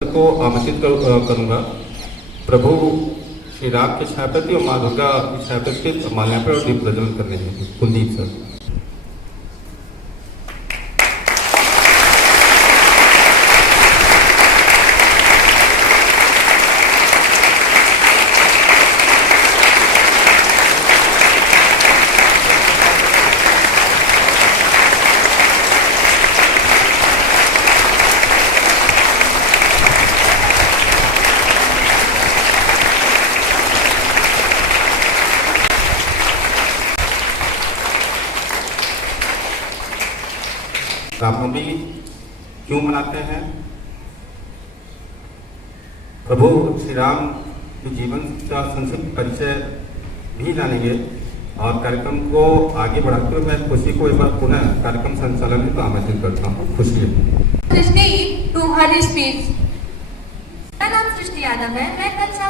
को आमंत्रित करूंगा। प्रभु श्री राम के छायाप्रति और माँ दुर्गा की छायाप्रति माल्यार्पण और दीप प्रज्वलन करने हैं। कुलदीप सर। रामनवमी क्यों मनाते हैं? प्रभु श्री राम के जीवन का संक्षिप्त परिचय भी जानेंगे और कार्यक्रम को आगे बढ़ाते हुए मैं खुशी को एक बार पुनः कार्यक्रम संचालन में आमंत्रित करता हूँ। खुशी सृष्टि टू हर स्पीच। मेरा नाम सृष्टि यादव है। मैं कक्षा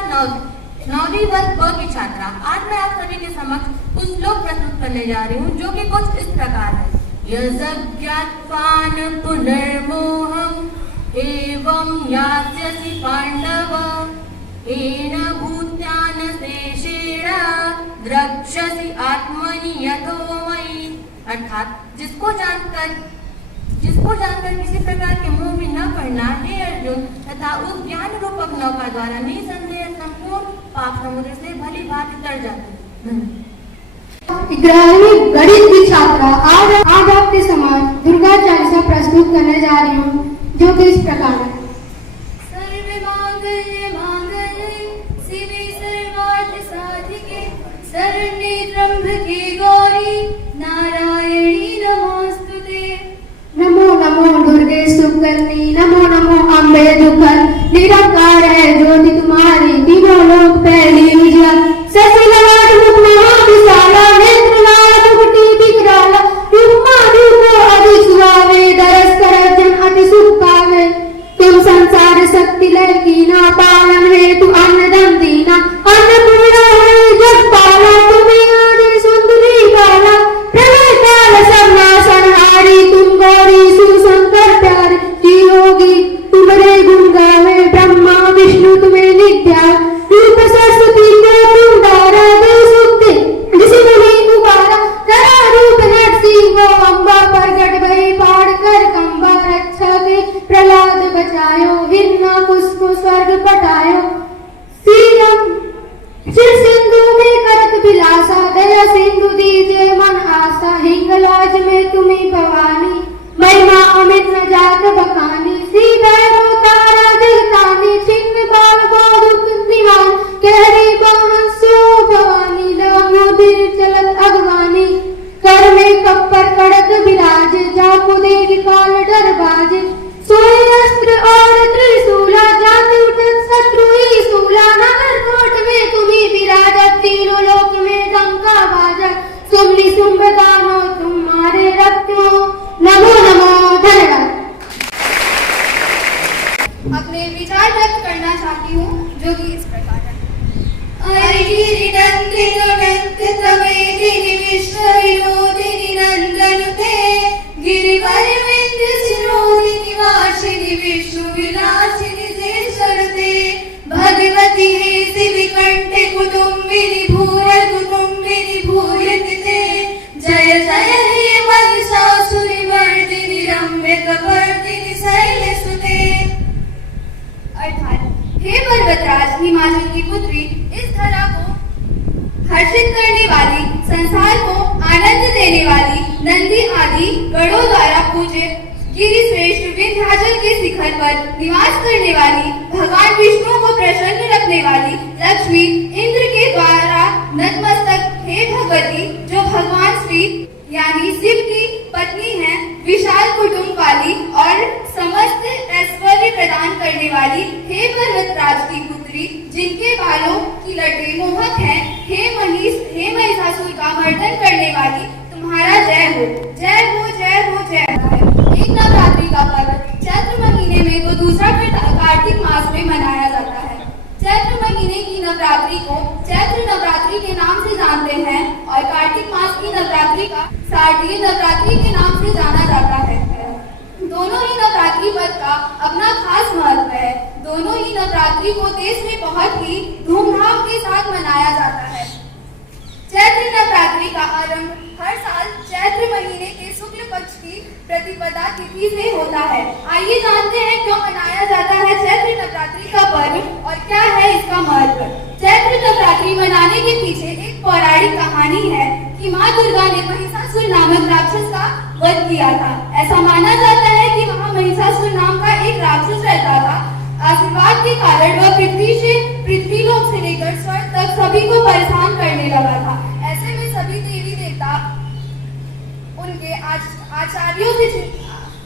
9वीं वर्ग ब की छात्रा। आज मैं आप सभी के समक्ष उस श्लोक प्रस्तुत करने जा रही हूँ जो कि कुछ इस प्रकार है। यज्ञात्वान पुनर्मोहम् एवं यास्यसि पांडव येन भूत्यान शेषेण द्रक्ष्यसि आत्मनि यतो मयि। अर्थात जिसको जानकर किसी प्रकार के मोह में न पड़ना है अर्जुन, तथा उस ज्ञान रूपक नौका द्वारा निसंदेह संपूर्ण पाप समुद्र से भली भांति तर जाते। 11वीं गणित की छात्रा आज आपके समक्ष दुर्गा चालीसा प्रस्तुत करने जा रही हूँ जो कि इस प्रकार है। सर्वे मांगल्ये मांगल्ये शिवे सर्वार्थ साधिके शरण्ये त्र्यंबके गौरी नारायणी नमोस्तुते। नमो नमो दुर्गे सुकर्णी, नमो नमो अम्बे दुखर निरंकार है ज्योति तुम्हारी, तीनों लोक पहली विजया। ससिलवाट मुख महाविशाला, नेत्र लाल दुखटी विकराला, युग्मा दीपो अति सुहावे, दरस कर जन अति सुख पावे। तुम संसार शक्ति लय कीना, पालन हेतु अन्नदम दीना, अन्नपूर्णा है जग पाला, तुम्हें आदि सुंदरी बाला। प्रलय काल सब नाशनहारी, तुम गौरी शिव शंकर प्यारे। योगी तुम्हारे गुण गावे, ब्रह्मा विष्णु तुम्हें नित्या। रूप सरस्वती को तुम धारा, दे सुक्ति ऋषि मुनि उबारा। धरा रूप नरसिंह को अम्बा प्रगट भई, पाड़ कर कंबा रक्षा के प्रहलाद बचायो। हिरण्यकुश को स्वर्ग पटायो, शिव सिंधु में करत विलासा। दया सिंधु दीजे मन आशा, हिंगलाज में तुम्हें भवानी। महिमा अमित न जात बखानी, श्री भैरव तारा जगतानी। छिन्न बाल दुख निवान, कहरी वाहन सो भवानी। लवमोदिर चलत अगवानी, कर में कप्पर कड़क विराजे। जाको देगी काल डर बाजे, सोए अस्त्र और त्रिशूला। जाति उठत शत्रु ही सूला, नगर कोट में तुम्ही विराजत। तीनों लोक में डंका बाजा, तुम निशुंभ दानो तुम्हारे रत्नों। नमो नमो। धन्यवाद। अपने विचार व्यक्त करना चाहती हूँ जो कि इस प्रकार है। विश्वविनोदिनी नंदनुते गिरिवरविंद शिरोमणि निवासिनी विश्वविलासिनी शेषरते। भगवती हे शिवकंठे कुटुंबिनी भूय कुटुंबिनी भूयते। जय जय हे महिषासुरी मर्दिनी रम्य कपर्दिनी शैलसुते। अर्थात हे पर्वतराज हिमाचल की पुत्री, इस धरा को हर्षित करने वाली, संसार को आनंद देने वाली, नंदी आदि गणों द्वारा पूज्य गिरिश्रेष्ठ विंध्याचल के शिखर पर निवास करने वाली, भगवान विष्णु को प्रसन्न रखने वाली लक्ष्मी, इंद्र के द्वारा नतमस्तक हे भगवती, जो भगवान श्री यानी शिव की पत्नी है, विशाल कुटुंब वाली और समस्त ऐश्वर्य प्रदान करने वाली, हे पर्वतराज की पुत्री, जिनके बालों की लटें मोहक हैं, हे महिषासुर का मर्दन करने वाली, तुम्हारा जय हो जय हो जय हो जय हो। एक नवरात्रि का पर्व चैत्र महीने में तो दूसरा कार्तिक मास में मनाया जाता है। चैत्र महीने की नवरात्रि को चैत्र नवरात्रि के नाम से जानते हैं और कार्तिक मास की नवरात्रि का शारदीय नवरात्रि के नाम से जाना जाता है। दोनों ही नवरात्रि पर्व का अपना खास महत्व है। नवरात्रि को देश में बहुत ही धूमधाम के साथ मनाया जाता है। चैत्र नवरात्रि का आरंभ हर साल चैत्र महीने के शुक्ल पक्ष की प्रतिपदा तिथि से होता है। आइए जानते हैं क्यों मनाया जाता है चैत्र नवरात्रि का पर्व और क्या है इसका महत्व। चैत्र नवरात्रि मनाने के पीछे एक पौराणिक कहानी है कि माँ दुर्गा ने महिषासुर नामक राक्षस का वध किया था। ऐसा माना जाता है कि वहाँ महिषासुर नाम का एक राक्षस रहता था। आशीर्वाद के कारण वह पृथ्वीलोक से लेकर स्वर्ग तक सभी को परेशान करने लगा था। ऐसे में सभी देवी देवता उनके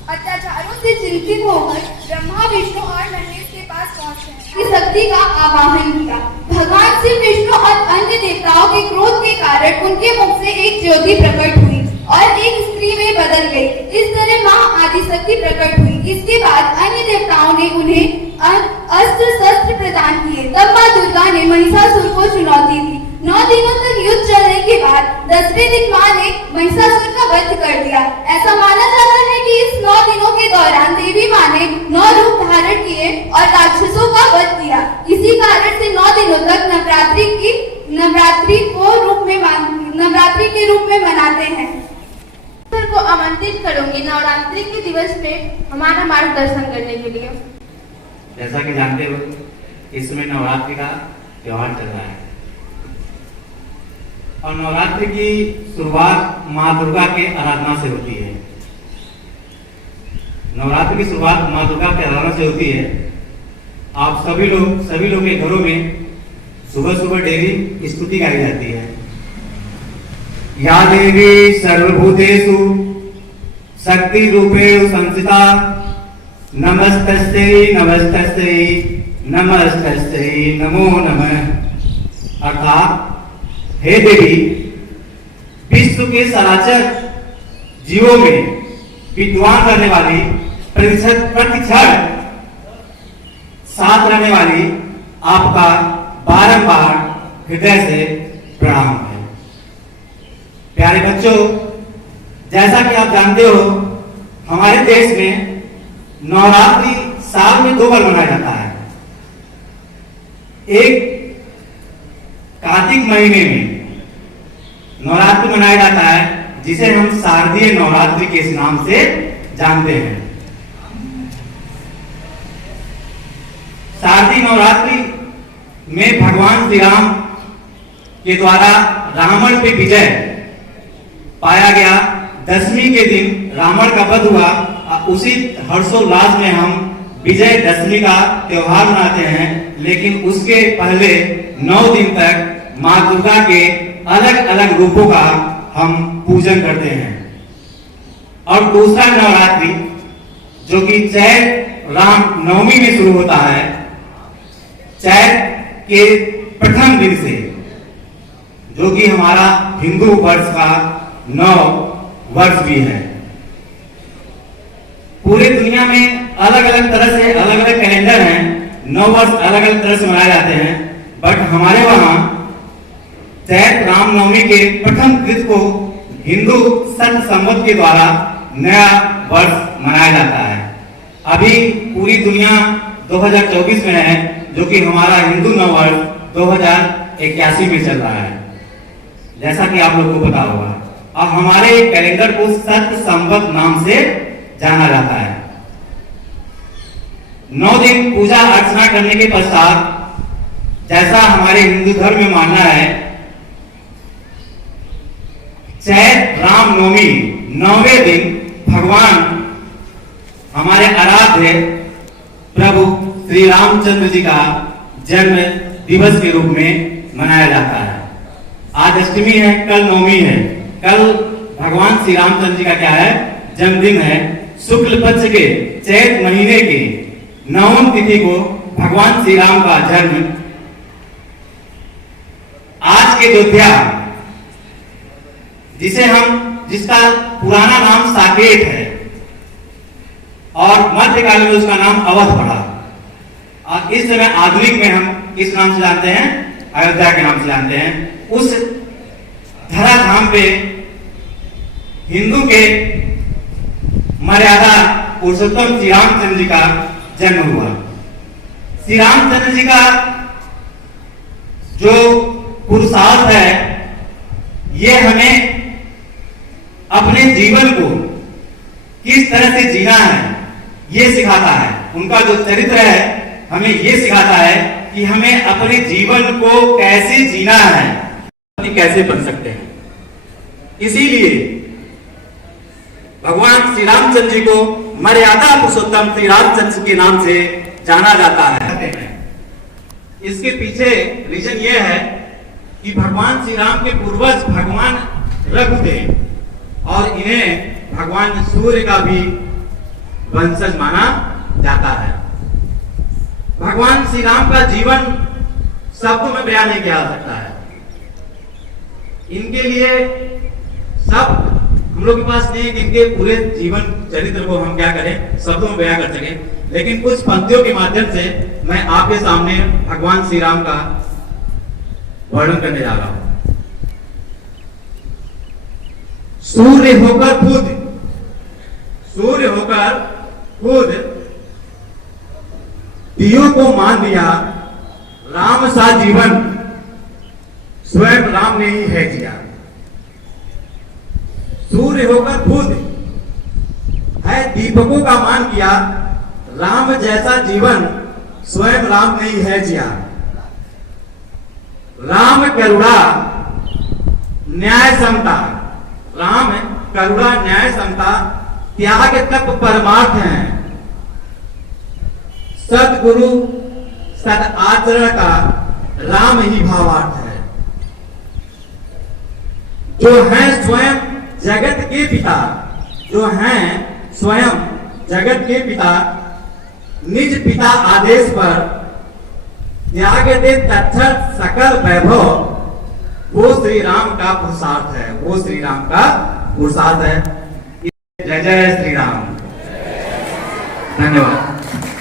अत्याचारों से चिंतित होकर ब्रह्मा विष्णु और महेश के पास पहुंचे हैं। शक्ति का आवाहन किया। भगवान श्री विष्णु और अन्य देवताओं के क्रोध के कारण उनके मुख से एक ज्योति प्रकट हुई और एक स्त्री में बदल गई। इस तरह माँ आदिशक्ति प्रकट हुई। इसके बाद अन्य देवताओं ने उन्हें अस्त्र शस्त्र प्रदान किए। तब माँ दुर्गा ने महिषासुर को चुनौती दी। 9 दिनों तक युद्ध चलने के बाद 10वें दिन माँ ने महिषासुर का वध कर दिया। ऐसा माना जाता है कि इस 9 दिनों के दौरान देवी माँ ने 9 रूप धारण किए और राक्षसों का वध किया। इसी कारण से 9 दिनों तक नवरात्रि के रूप में मनाते हैं। को आमंत्रित करूंगी नवरात्रि के दिवस पे हमारा मार्गदर्शन करने के लिए। जैसा कि जानते हो इस समय नवरात्रि का त्योहार चल रहा है और नवरात्रि की शुरुआत माँ दुर्गा के आराधना से होती है। नवरात्रि की शुरुआत माँ दुर्गा के आराधना से होती है। आप सभी लोग के घरों में सुबह सुबह डेली स्तुति गाई जाती है। या देवी सर्वभूतेषु शक्ति रूपेण संस्थिता नमस्तस्यै नमस्तस्यै नमस्तस्यै नमो नमः। अर्थात हे देवी, विश्व के चराचर जीवों में विद्वान रहने वाली, प्रतिक्षण साथ रहने वाली आपका बारंबार हृदय से प्रणाम है। प्यारे बच्चों, जैसा कि आप जानते हो हमारे देश में नवरात्रि साल में 2 बार मनाया जाता है। एक कार्तिक महीने में नवरात्रि मनाया जाता है जिसे हम शारदीय नवरात्रि के नाम से जानते हैं। शारदीय नवरात्रि में भगवान श्री राम के द्वारा रावण पे विजय पाया गया। 10वीं के दिन रावण का वध हुआ। उसी हर्षोल्लास में हम विजय दशमी का त्योहार मनाते हैं। लेकिन उसके पहले 9 दिन तक माँ दुर्गा के अलग अलग रूपों का हम पूजन करते हैं। और दूसरा नवरात्रि जो कि चैत राम नवमी में शुरू होता है, चैत के प्रथम दिन से, जो कि हमारा हिंदू वर्ष का 9 वर्ष भी है। पूरे दुनिया में अलग अलग तरह से अलग अलग कैलेंडर हैं, 9 वर्ष अलग अलग तरह से मनाए जाते हैं। बट हमारे वहां चैत रामनवमी के प्रथम तिथि को हिंदू सत संवत के द्वारा नया वर्ष मनाया जाता है। अभी पूरी दुनिया 2024 में है, जो कि हमारा हिंदू नव वर्ष 2081 में चल रहा है, जैसा कि आप लोगों को पता होगा। अब हमारे कैलेंडर को सत संवत नाम से जाना जाता है। 9 दिन पूजा अर्चना करने के पश्चात, जैसा हमारे हिंदू धर्म में मानना है, चैत रामनवमी 9वें दिन भगवान हमारे आराध्य प्रभु श्री रामचंद्र जी का जन्म दिवस के रूप में मनाया जाता है। आज अष्टमी है, कल नवमी है। कल भगवान श्री रामचंद्र जी का क्या है? जन्मदिन है। शुक्ल पक्ष के चैत महीने के 9वीं तिथि को भगवान श्री राम का जन्म आज के अयोध्या, जिसका पुराना नाम साकेत है और मध्यकाल में उसका नाम अवध पड़ा, और इस समय आधुनिक में हम किस नाम से जानते हैं? अयोध्या के नाम से जानते हैं। उस धराधाम पे हिंदू के मर्यादा पुरुषोत्तम श्री रामचंद्र जी का जन्म हुआ। श्री रामचंद्र जी का जो पुरुषार्थ है ये हमें अपने जीवन को किस तरह से जीना है ये सिखाता है। उनका जो चरित्र है हमें ये सिखाता है कि हमें अपने जीवन को कैसे जीना है, कैसे बन सकते हैं। इसीलिए भगवान श्री रामचंद्र जी को मर्यादा पुरुषोत्तम श्री रामचंद्र के नाम से जाना जाता है। इसके पीछे रीजन ये है कि भगवान श्री राम के पूर्वज भगवान रघु थे और इन्हें भगवान सूर्य का भी वंशज माना जाता है। भगवान श्री राम का जीवन शब्दों में बयान नहीं किया जा सकता है। इनके लिए सब हम लोग के पास नहीं है कि इनके पूरे जीवन चरित्र को हम क्या करें, शब्दों में बयान कर सकें। लेकिन कुछ पंक्तियों के माध्यम से मैं आपके सामने भगवान श्री राम का वर्णन करने जा रहा हूं। सूर्य होकर खुद दियों को मान दिया, राम सा जीवन स्वयं राम ने ही है जिया। सूर्य होकर खुद है दीपकों का मान किया, राम जैसा जीवन स्वयं राम ने ही है जिया। राम करुणा न्याय समता, राम करुणा न्याय समता त्याग तप परमार्थ हैं। सतगुरु सद आचरण का राम ही भावार्थ है। जो हैं स्वयं जगत के पिता, जो हैं स्वयं जगत के पिता, निज पिता आदेश पर त्याग दे तत्क्षण सकल वैभव, वो श्री राम का पुरुषार्थ है, वो श्री राम का पुरुषार्थ है। जय जय श्री राम। धन्यवाद।